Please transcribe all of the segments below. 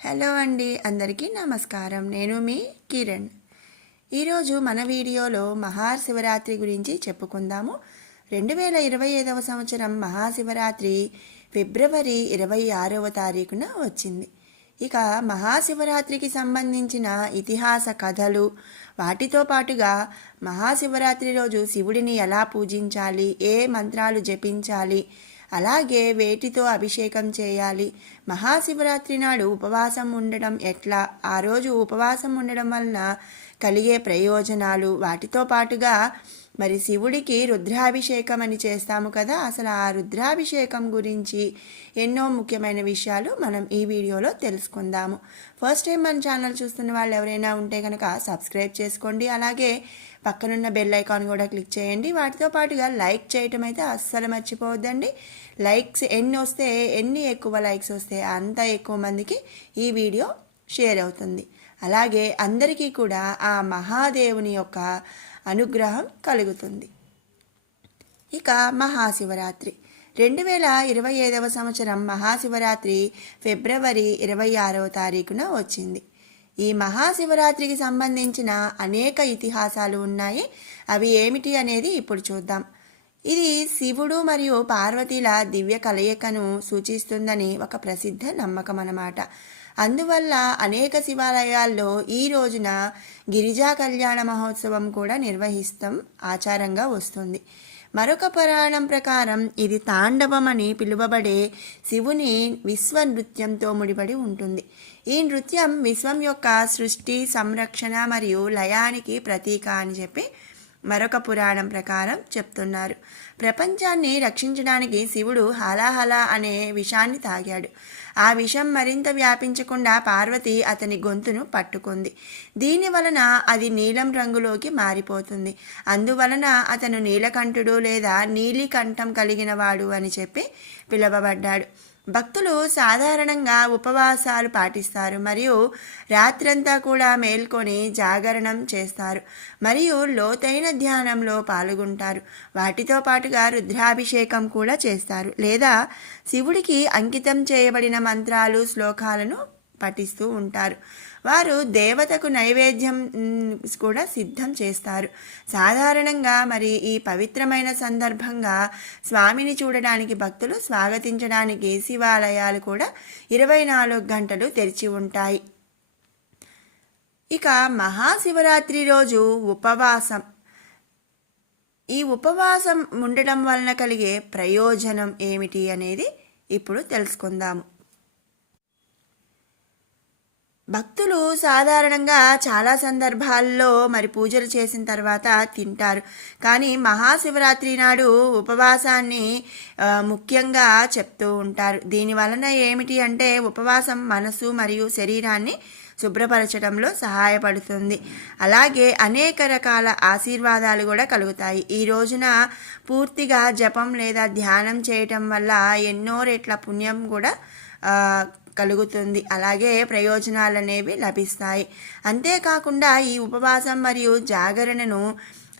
Hello అండి, అందరికీ నమస్కారం. నేను మీ కిరణ్. ఈరోజు మన వీడియోలో మహాశివరాత్రి గురించి చెప్పుకుందాము. 2025 సంవత్సరం మహాశివరాత్రి ఫిబ్రవరి 26వ తారీఖున వచ్చింది. ఇక మహాశివరాత్రికి సంబంధించిన ఇతిహాస కథలు, వాటితో పాటుగా మహాశివరాత్రి రోజు శివుడిని ఎలా పూజించాలి, ఏ మంత్రాలు జపించాలి, అలాగే వేటితో అభిషేకం చేయాలి, మహాశివరాత్రి నాడు ఉపవాసం ఉండడం ఎట్లా, ఆ రోజు ఉపవాసం ఉండడం వలన కలిగే ప్రయోజనాలు, వాటితో పాటుగా మరి శివుడికి రుద్రాభిషేకం అని చేస్తాము కదా, అసలు ఆ రుద్రాభిషేకం గురించి ఎన్నో ముఖ్యమైన విషయాలు మనం ఈ వీడియోలో తెలుసుకుందాము. ఫస్ట్ టైం మన ఛానల్ చూస్తున్న వాళ్ళు ఎవరైనా ఉంటే కనుక సబ్స్క్రైబ్ చేసుకోండి. అలాగే పక్కనున్న బెల్ ఐకాన్ కూడా క్లిక్ చేయండి. వాటితో పాటుగా లైక్ చేయటం అయితే అస్సలు మర్చిపోవద్దండి. లైక్స్ ఎన్ని ఎక్కువ లైక్స్ వస్తే అంత ఎక్కువ మందికి ఈ వీడియో షేర్ అవుతుంది. అలాగే అందరికీ కూడా ఆ మహాదేవుని యొక్క అనుగ్రహం కలుగుతుంది. ఇక మహాశివరాత్రి 2025 సంవత్సరం మహాశివరాత్రి ఫిబ్రవరి 26వ తారీఖున వచ్చింది. ఈ మహాశివరాత్రికి సంబంధించిన అనేక ఇతిహాసాలు ఉన్నాయి. అవి ఏమిటి అనేది ఇప్పుడు చూద్దాం. ఇది శివుడు మరియు పార్వతీల దివ్య కలయికను సూచిస్తుందని ఒక ప్రసిద్ధ నమ్మకం అన్నమాట. అందువల్ల అనేక శివాలయాల్లో ఈ రోజున గిరిజా కళ్యాణ మహోత్సవం కూడా నిర్వహిస్తాం ఆచారంగా వస్తుంది. మరొక పురాణం ప్రకారం ఇది తాండవం అని పిలువబడే శివుని విశ్వ నృత్యంతో ముడిపడి ఉంటుంది. ఈ నృత్యం విశ్వం యొక్క సృష్టి, సంరక్షణ మరియు లయానికి ప్రతీక అని చెప్పి మరొక పురాణం ప్రకారం చెప్తున్నారు. ప్రపంచాన్ని రక్షించడానికి శివుడు హలాహలా అనే విషాన్ని తాగాడు. ఆ విషం మరింత వ్యాపించకుండా పార్వతి అతని గొంతును పట్టుకుంది. దీని వలన అది నీలం రంగులోకి మారిపోతుంది. అందువలన అతను నీలకంఠుడు లేదా నీలికంఠం కలిగిన వాడు అని చెప్పి పిలువబడ్డాడు. భక్తులు సాధారణంగా ఉపవాసాలు పాటిస్తారు మరియు రాత్రంతా కూడా మేల్కొని జాగరణం చేస్తారు మరియు లోతైన ధ్యానంలో పాల్గొంటారు. వాటితో పాటుగా రుద్రాభిషేకం కూడా చేస్తారు లేదా శివుడికి అంకితం చేయబడిన మంత్రాలు, శ్లోకాలను పఠిస్తూ ఉంటారు. వారు దేవతకు నైవేద్యం కూడా సిద్ధం చేస్తారు. సాధారణంగా మరి ఈ పవిత్రమైన సందర్భంగా స్వామిని చూడడానికి భక్తులు స్వాగతించడానికి శివాలయాలు కూడా 24 గంటలు తెరిచి ఉంటాయి. ఇక మహాశివరాత్రి రోజు ఉపవాసం. ఈ ఉపవాసం ఉండటం వలన కలిగే ప్రయోజనం ఏమిటి అనేది ఇప్పుడు తెలుసుకుందాము. భక్తులు సాధారణంగా చాలా సందర్భాల్లో మరి పూజలు చేసిన తర్వాత తింటారు. కానీ మహాశివరాత్రి నాడు ఉపవాసాన్ని ముఖ్యంగా చెప్తూ ఉంటారు. దీని వలన ఏమిటి అంటే ఉపవాసం మనసు మరియు శరీరాన్ని శుభ్రపరచడంలో సహాయపడుతుంది. అలాగే అనేక రకాల ఆశీర్వాదాలు కూడా కలుగుతాయి. ఈ రోజున పూర్తిగా జపం లేదా ధ్యానం చేయటం వల్ల ఎన్నో రెట్ల పుణ్యం కూడా కలుగుతుంది. అలాగే ప్రయోజనాలు అనేవి లభిస్తాయి. అంతేకాకుండా ఈ ఉపవాసం మరియు జాగరణను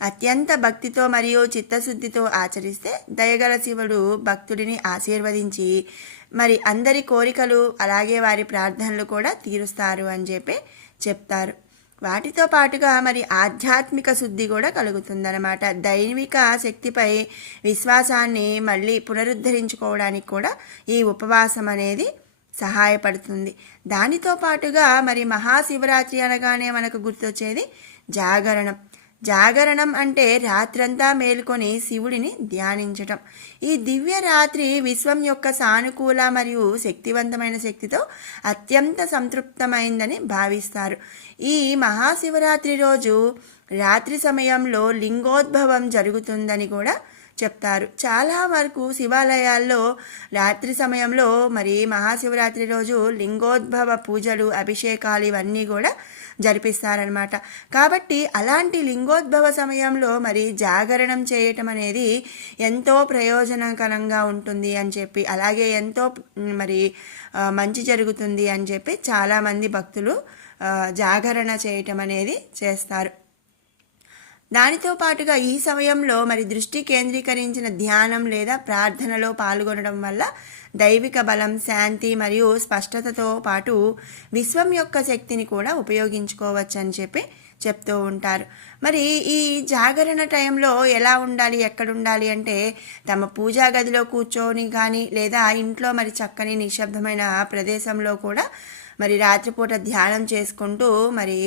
అత్యంత భక్తితో మరియు చిత్తశుద్ధితో ఆచరిస్తే దయగల శివుడు భక్తుడిని ఆశీర్వదించి మరి అందరి కోరికలు అలాగే వారి ప్రార్థనలు కూడా తీరుస్తారు అని చెప్పి చెప్తారు. వాటితో పాటుగా మరి ఆధ్యాత్మిక శుద్ధి కూడా కలుగుతుందన్నమాట. దైవిక శక్తిపై విశ్వాసాన్ని మళ్ళీ పునరుద్ధరించుకోవడానికి కూడా ఈ ఉపవాసం అనేది సహాయపడుతుంది. దానితో పాటుగా మరి మహాశివరాత్రి అనగానే మనకు గుర్తొచ్చేది జాగరణం. జాగరణం అంటే రాత్రంతా మేల్కొని శివుడిని ధ్యానించటం. ఈ దివ్య రాత్రి విశ్వం యొక్క సానుకూల మరియు శక్తివంతమైన శక్తితో అత్యంత సంతృప్తమైందని భావిస్తారు. ఈ మహాశివరాత్రి రోజు రాత్రి సమయంలో లింగోద్భవం జరుగుతుందని కూడా చెప్తారు. చాలా వరకు శివాలయాల్లో రాత్రి సమయంలో మరి మహాశివరాత్రి రోజు లింగోద్భవ పూజలు, అభిషేకాలు ఇవన్నీ కూడా జరిపిస్తారనమాట. కాబట్టి అలాంటి లింగోద్భవ సమయంలో మరి జాగరణం చేయటం అనేది ఎంతో ప్రయోజనకరంగా ఉంటుంది అని చెప్పి, అలాగే ఎంతో మరి మంచి జరుగుతుంది అని చెప్పి చాలామంది భక్తులు జాగరణ చేయటం అనేది చేస్తారు. దానితో పాటుగా ఈ సమయంలో మరి దృష్టి కేంద్రీకరించిన ధ్యానం లేదా ప్రార్థనలో పాల్గొనడం వల్ల దైవిక బలం, శాంతి మరియు స్పష్టతతో పాటు విశ్వం యొక్క శక్తిని కూడా ఉపయోగించుకోవచ్చు అని చెప్తూ ఉంటారు. మరి ఈ జాగరణ టైంలో ఎలా ఉండాలి, ఎక్కడ ఉండాలి అంటే తమ పూజా గదిలో కూర్చొని కానీ లేదా ఇంట్లో మరి చక్కని నిశ్శబ్దమైన ప్రదేశంలో కూడా మరి రాత్రిపూట ధ్యానం చేసుకుంటూ మరి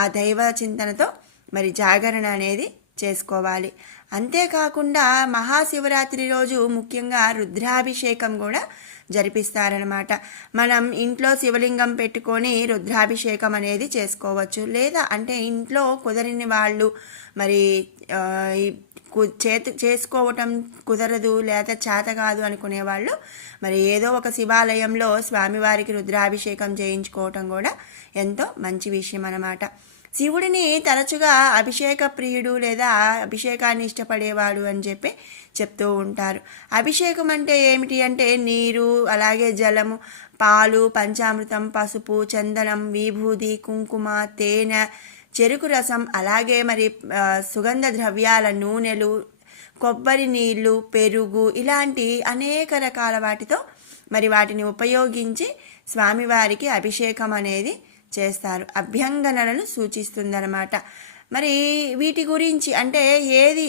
ఆ దైవ చింతనతో మరి జాగరణ అనేది చేసుకోవాలి. అంతేకాకుండా మహాశివరాత్రి రోజు ముఖ్యంగా రుద్రాభిషేకం కూడా జరిపిస్తారనమాట. మనం ఇంట్లో శివలింగం పెట్టుకొని రుద్రాభిషేకం అనేది చేసుకోవచ్చు. లేదా అంటే ఇంట్లో కుదరని వాళ్ళు మరి చేసుకోవటం కుదరదు లేదా చేత కాదు అనుకునే వాళ్ళు మరి ఏదో ఒక శివాలయంలో స్వామివారికి రుద్రాభిషేకం చేయించుకోవటం కూడా ఎంతో మంచి విషయం అన్నమాట. శివుడిని తరచుగా అభిషేక ప్రియుడు లేదా అభిషేకాన్ని ఇష్టపడేవాడు అని చెప్తూ ఉంటారు. అభిషేకం అంటే ఏమిటి అంటే నీరు, అలాగే జలము, పాలు, పంచామృతం, పసుపు, చందనం, విభూది, కుంకుమ, తేనె, చెరుకు రసం, అలాగే మరి సుగంధ ద్రవ్యాల నూనెలు, కొబ్బరి నీళ్ళు, పెరుగు ఇలాంటి అనేక రకాల వాటితో మరి వాటిని ఉపయోగించి స్వామివారికి అభిషేకం అనేది చేస్తారు. అభ్యంగనలను సూచిస్తుందన్నమాట. మరి వీటి గురించి అంటే ఏది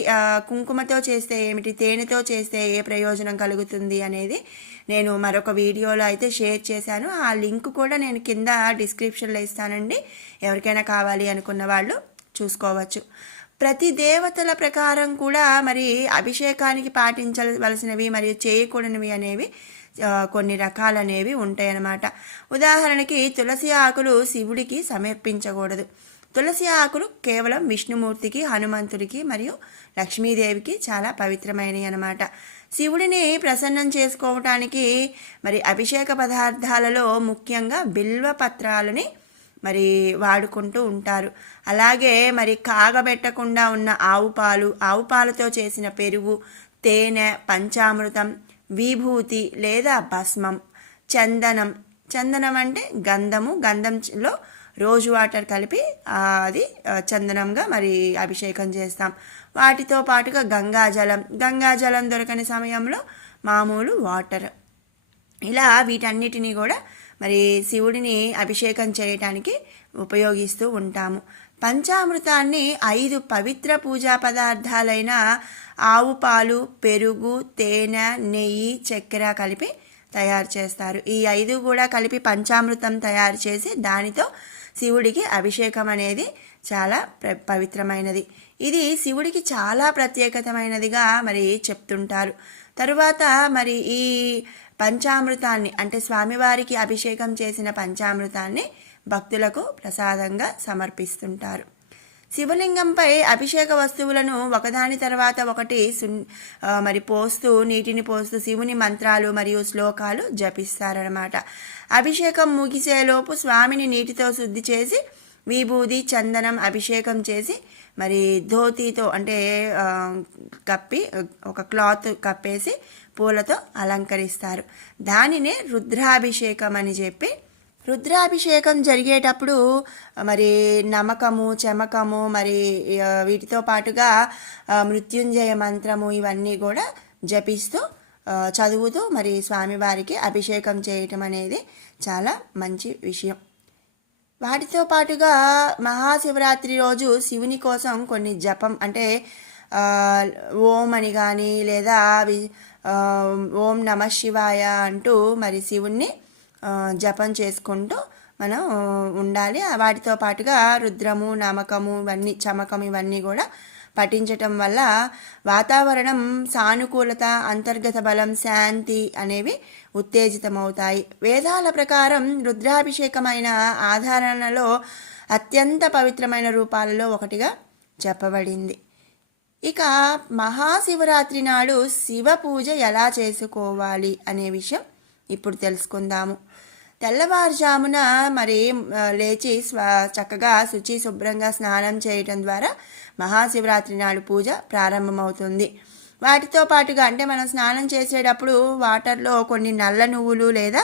కుంకుమతో చేస్తే ఏమిటి, తేనెతో చేస్తే ఏ ప్రయోజనం కలుగుతుంది అనేది నేను మరొక వీడియోలో అయితే షేర్ చేశాను. ఆ లింక్ కూడా నేను కింద డిస్క్రిప్షన్లో ఇస్తానండి. ఎవరికైనా కావాలి అనుకున్న వాళ్ళు చూసుకోవచ్చు. ప్రతి దేవతల ప్రకారం కూడా మరి అభిషేకానికి పాటించవలసినవి మరియు చేయకూడనివి అనేవి కొన్ని రకాలనేవి ఉంటాయన్నమాట. ఉదాహరణకి తులసి ఆకులు శివుడికి సమర్పించకూడదు. తులసి ఆకులు కేవలం విష్ణుమూర్తికి, హనుమంతుడికి మరియు లక్ష్మీదేవికి చాలా పవిత్రమైనవి అన్నమాట. శివుడిని ప్రసన్నం చేసుకోవటానికి మరి అభిషేక పదార్థాలలో ముఖ్యంగా బిల్వ పత్రాలని మరి వాడుకుంటూ ఉంటారు. అలాగే మరి కాగబెట్టకుండా ఉన్న ఆవు పాలతో చేసిన పెరుగు, తేనె, పంచామృతం, విభూతి లేదా భస్మం, చందనం అంటే గంధంలో రోజ్ వాటర్ కలిపి అది చందనంగా మరి అభిషేకం చేస్తాం. వాటితో పాటుగా గంగాజలం దొరకని సమయంలో మామూలు వాటర్, ఇలా వీటన్నిటినీ కూడా మరి శివుడిని అభిషేకం చేయటానికి ఉపయోగిస్తూ ఉంటాము. పంచామృతాన్ని 5 పవిత్ర పూజా పదార్థాలైన ఆవు పాలు, పెరుగు, తేనె, నెయ్యి, చక్కెర కలిపి తయారు చేస్తారు. ఈ 5 కూడా కలిపి పంచామృతం తయారు చేసి దానితో శివుడికి అభిషేకం అనేది చాలా పవిత్రమైనది. ఇది శివుడికి చాలా ప్రత్యేకతమైనదిగా మరి చెప్తుంటారు. తరువాత మరి ఈ పంచామృతాన్ని అంటే స్వామివారికి అభిషేకం చేసిన పంచామృతాన్ని భక్తులకు ప్రసాదంగా సమర్పిస్తుంటారు. శివలింగంపై అభిషేక వస్తువులను ఒకదాని తర్వాత ఒకటి మరి నీటిని పోస్తూ శివుని మంత్రాలు మరియు శ్లోకాలు జపిస్తారనమాట. అభిషేకం ముగిసేలోపు స్వామిని నీటితో శుద్ధి చేసి విభూది, చందనం అభిషేకం చేసి మరి ధోతితో అంటే కప్పి ఒక క్లాత్ కప్పేసి పూలతో అలంకరిస్తారు. దానినే రుద్రాభిషేకం అని రుద్రాభిషేకం జరిగేటప్పుడు మరి నమకము, చమకము మరి వీటితో పాటుగా మృత్యుంజయ మంత్రము ఇవన్నీ కూడా జపిస్తూ చదువుతూ మరి స్వామివారికి అభిషేకం చేయటం అనేది చాలా మంచి విషయం. వాటితో పాటుగా మహాశివరాత్రి రోజు శివుని కోసం కొన్ని జపం అంటే ఓం అని కానీ లేదా ఓం నమ శివాయ అంటూ మరి శివుణ్ణి జపం చేసుకుంటూ మనం ఉండాలి. వాటితో పాటుగా రుద్రము, నమకము ఇవన్నీ, చమకం ఇవన్నీ కూడా పఠించటం వల్ల వాతావరణం సానుకూలత, అంతర్గత బలం, శాంతి అనేవి ఉత్తేజితమవుతాయి. వేదాల ప్రకారం రుద్రాభిషేకమైన ఆధారణలో అత్యంత పవిత్రమైన రూపాలలో ఒకటిగా చెప్పబడింది. ఇక మహాశివరాత్రి నాడు శివ పూజ ఎలా చేసుకోవాలి అనే విషయం ఇప్పుడు తెలుసుకుందాము. తెల్లవారుజామున మరి లేచి చక్కగా శుభ్రంగా స్నానం చేయటం ద్వారా మహాశివరాత్రి నాడు పూజ ప్రారంభమవుతుంది. వాటితో పాటుగా అంటే మనం స్నానం చేసేటప్పుడు వాటర్లో కొన్ని నల్ల నువ్వులు లేదా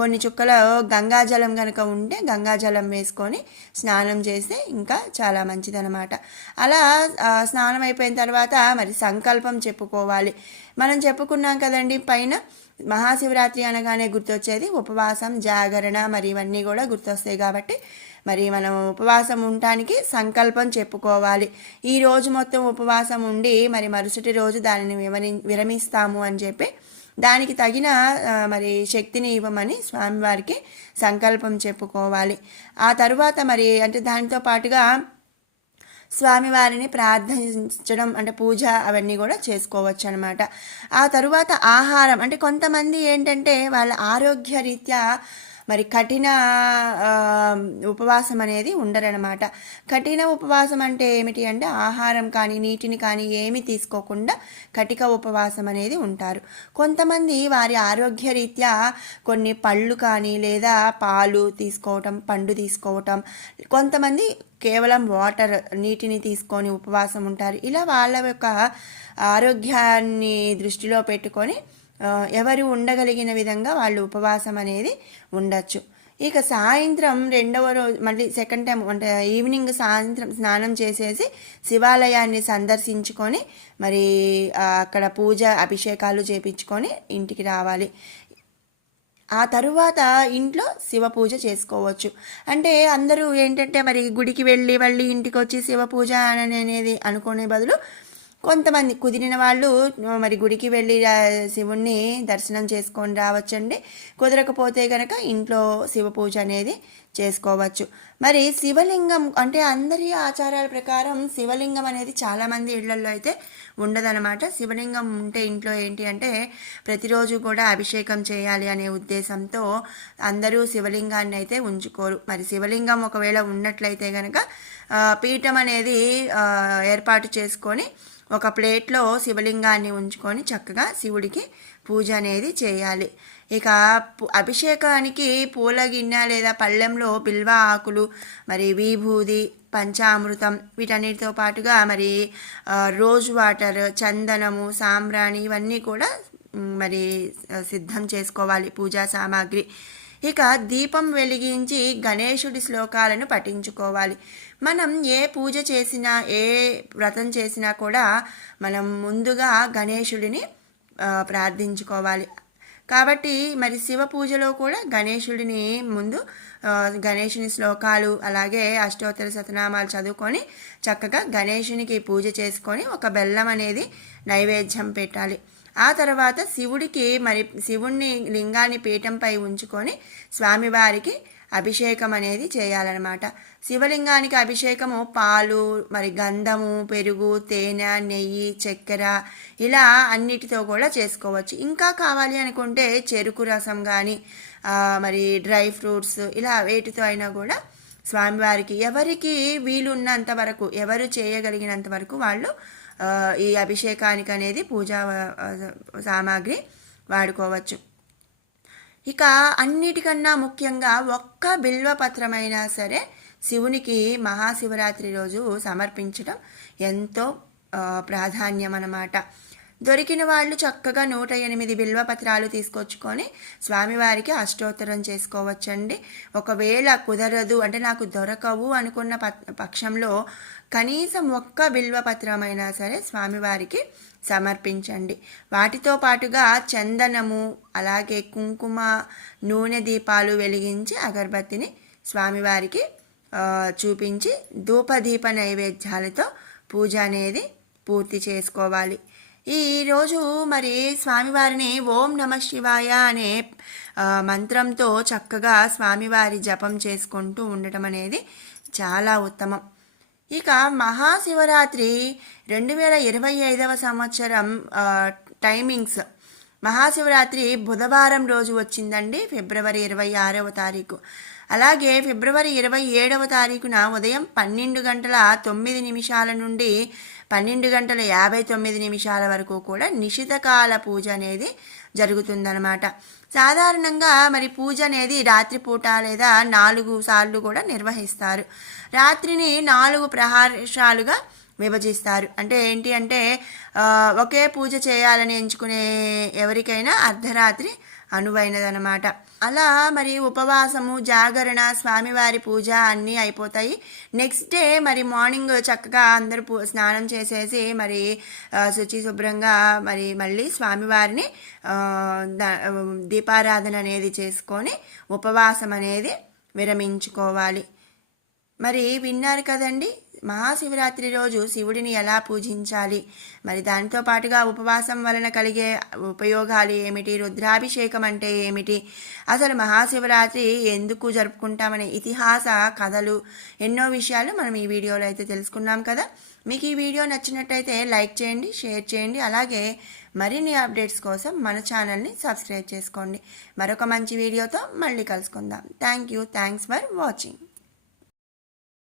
కొన్ని చుక్కల గంగాజలం కనుక ఉంటే గంగాజలం వేసుకొని స్నానం చేస్తే ఇంకా చాలా మంచిదన్నమాట. అలా స్నానం అయిపోయిన తర్వాత మరి సంకల్పం చెప్పుకోవాలి. మనం చెప్పుకున్నాం కదండి పైన, మహాశివరాత్రి అనగానే గుర్తొచ్చేది ఉపవాసం, జాగరణ, మరి ఇవన్నీ కూడా గుర్తొస్తాయి. కాబట్టి మరి మనం ఉపవాసం ఉండటానికి సంకల్పం చెప్పుకోవాలి. ఈ రోజు మొత్తం ఉపవాసం ఉండి మరి మరుసటి రోజు దానిని విరమిస్తాము అని చెప్పి దానికి తగిన మరి శక్తిని ఇవ్వమని స్వామివారికి సంకల్పం చెప్పుకోవాలి. ఆ తరువాత మరి అంటే దానితో పాటుగా స్వామివారిని ప్రార్థించడం అంటే పూజ అవన్నీ కూడా చేసుకోవచ్చు అనమాట. ఆ తరువాత ఆహారం అంటే కొంతమంది ఏంటంటే వాళ్ళ ఆరోగ్య రీత్యా మరి కఠిన ఉపవాసం అనేది ఉండరనమాట. కఠిన ఉపవాసం అంటే ఏమిటి అంటే ఆహారం కానీ నీటిని కానీ ఏమి తీసుకోకుండా కటిక ఉపవాసం అనేది ఉంటారు. కొంతమంది వారి ఆరోగ్య రీత్యా కొన్ని పళ్ళు కానీ లేదా పాలు తీసుకోవటం, పండు తీసుకోవటం, కొంతమంది కేవలం వాటర్ నీటిని తీసుకొని ఉపవాసం ఉంటారు. ఇలా వాళ్ళ యొక్క ఆరోగ్యాన్ని దృష్టిలో పెట్టుకొని ఎవరు ఉండగలిగిన విధంగా వాళ్ళు ఉపవాసం అనేది ఉండొచ్చు. ఇక సాయంత్రం రెండవ రోజు మళ్ళీ సెకండ్ టైం అంటే ఈవినింగ్ సాయంత్రం స్నానం చేసేసి శివాలయాన్ని సందర్శించుకొని మరి అక్కడ పూజ అభిషేకాలు చేపించుకొని ఇంటికి రావాలి. ఆ తరువాత ఇంట్లో శివ పూజ చేసుకోవచ్చు. అంటే అందరూ ఏంటంటే మరి గుడికి వెళ్ళి మళ్ళీ ఇంటికి వచ్చి శివ పూజ అనేది అనుకునే బదులు కొంతమంది కుదిరిన వాళ్ళు మరి గుడికి వెళ్ళి శివుణ్ణి దర్శనం చేసుకొని రావచ్చండి. కుదరకపోతే కనుక ఇంట్లో శివ పూజ అనేది చేసుకోవచ్చు. మరి శివలింగం అంటే అందరి ఆచారాల ప్రకారం శివలింగం అనేది చాలామంది ఇళ్లలో అయితే ఉండదన్నమాట. శివలింగం ఉంటే ఇంట్లో ఏంటి అంటే ప్రతిరోజు కూడా అభిషేకం చేయాలి అనే ఉద్దేశంతో అందరూ శివలింగాన్ని అయితే ఉంచుకోరు. మరి శివలింగం ఒకవేళ ఉన్నట్లయితే కనుక పీఠం అనేది ఏర్పాటు చేసుకొని ఒక ప్లేట్లో శివలింగాన్ని ఉంచుకొని చక్కగా శివుడికి పూజ అనేది చేయాలి. ఇక అభిషేకానికి పూల గిన్నె లేదా పళ్ళెంలో బిల్వ ఆకులు, మరి విభూది, పంచామృతం వీటన్నిటితో పాటుగా మరి రోజ్ వాటర్, చందనము, సాంబ్రాణి ఇవన్నీ కూడా మరి సిద్ధం చేసుకోవాలి పూజా సామాగ్రి. ఇక దీపం వెలిగించి గణేశుడి శ్లోకాలను పఠించుకోవాలి. మనం ఏ పూజ చేసినా ఏ వ్రతం చేసినా కూడా మనం ముందుగా గణేశుడిని ప్రార్థించుకోవాలి. కాబట్టి మరి శివ పూజలో కూడా గణేశుడిని ముందు గణేశుని శ్లోకాలు అలాగే అష్టోత్తర శతనామాలు చదువుకొని చక్కగా గణేశునికి పూజ చేసుకొని ఒక బెల్లం అనేది నైవేద్యం పెట్టాలి. ఆ తర్వాత శివుడికి మరి శివుణ్ణి లింగాన్ని పీఠంపై ఉంచుకొని స్వామివారికి అభిషేకం అనేది చేయాలన్నమాట. శివలింగానికి అభిషేకము పాలు, మరి గంధము, పెరుగు, తేనె, నెయ్యి, చక్కెర ఇలా అన్నిటితో కూడా చేసుకోవచ్చు. ఇంకా కావాలి అనుకుంటే చెరుకు రసం కానీ మరి డ్రై ఫ్రూట్స్ ఇలా వేటితో అయినా కూడా స్వామివారికి ఎవరికి వీలున్నంత వరకు ఎవరు చేయగలిగినంత వరకు వాళ్ళు ఈ అభిషేకానికి అనేది పూజా సామాగ్రి వాడుకోవచ్చు. ఇక అన్నిటికన్నా ముఖ్యంగా ఒక్క బిల్వపత్రమైనా సరే శివునికి మహాశివరాత్రి రోజు సమర్పించడం ఎంతో ప్రాధాన్యం అన్నమాట. దొరికిన వాళ్ళు చక్కగా 108 బిల్వపత్రాలు తీసుకొచ్చుకొని స్వామివారికి అష్టోత్తరం చేసుకోవచ్చండి. ఒకవేళ కుదరదు అంటే నాకు దొరకవు అనుకున్న పక్షంలో కనీసం ఒక్క బిల్వపత్రమైనా సరే స్వామివారికి సమర్పించండి. వాటితో పాటుగా చందనము అలాగే కుంకుమ, నూనె దీపాలు వెలిగించి అగరబత్తిని స్వామివారికి చూపించి ధూపదీప నైవేద్యాలతో పూజ అనేది పూర్తి చేసుకోవాలి. ఈరోజు మరి స్వామివారిని ఓం నమ శివాయ అనే మంత్రంతో చక్కగా స్వామివారి జపం చేసుకుంటూ ఉండటం అనేది చాలా ఉత్తమం. ఇక మహాశివరాత్రి 2025 సంవత్సరం టైమింగ్స్ మహాశివరాత్రి బుధవారం రోజు వచ్చిందండి, ఫిబ్రవరి 26వ తారీఖు. అలాగే ఫిబ్రవరి 27వ తారీఖున ఉదయం 12:09 నుండి 12:59 వరకు కూడా నిశితకాల పూజ అనేది జరుగుతుందన్నమాట. సాధారణంగా మరి పూజ అనేది రాత్రిపూట లేదా 4 సార్లు కూడా నిర్వహిస్తారు. రాత్రిని 4 ప్రహారాలుగా విభజిస్తారు. అంటే ఏంటి అంటే ఒకే పూజ చేయాలని ఎంచుకునే ఎవరికైనా అర్ధరాత్రి అనువైనదనమాట. అలా మరి ఉపవాసము, జాగరణ, స్వామివారి పూజ అన్నీ అయిపోతాయి. నెక్స్ట్ డే మరి మార్నింగ్ చక్కగా అందరూ స్నానం చేసేసి మరి శుచి శుభ్రంగా మరి మళ్ళీ స్వామివారిని దీపారాధన అనేది చేసుకొని ఉపవాసం అనేది విరమించుకోవాలి. మరి విన్నారు కదండి, మహాశివరాత్రి రోజు శివుడిని ఎలా పూజించాలి, మరి దానితో పాటుగా ఉపవాసం వలన కలిగే ఉపయోగాలు ఏమిటి, రుద్రాభిషేకం అంటే ఏమిటి, అసలు మహాశివరాత్రి ఎందుకు జరుపుకుంటామనే ఇతిహాస కథలు, ఎన్నో విషయాలు మనం ఈ వీడియోలో అయితే తెలుసుకున్నాం కదా. మీకు ఈ వీడియో నచ్చినట్టయితే లైక్ చేయండి, షేర్ చేయండి. అలాగే మరిన్ని అప్డేట్స్ కోసం మన ఛానల్ని సబ్స్క్రైబ్ చేసుకోండి. మరొక మంచి వీడియోతో మళ్ళీ కలుసుకుందాం. Thanks for watching.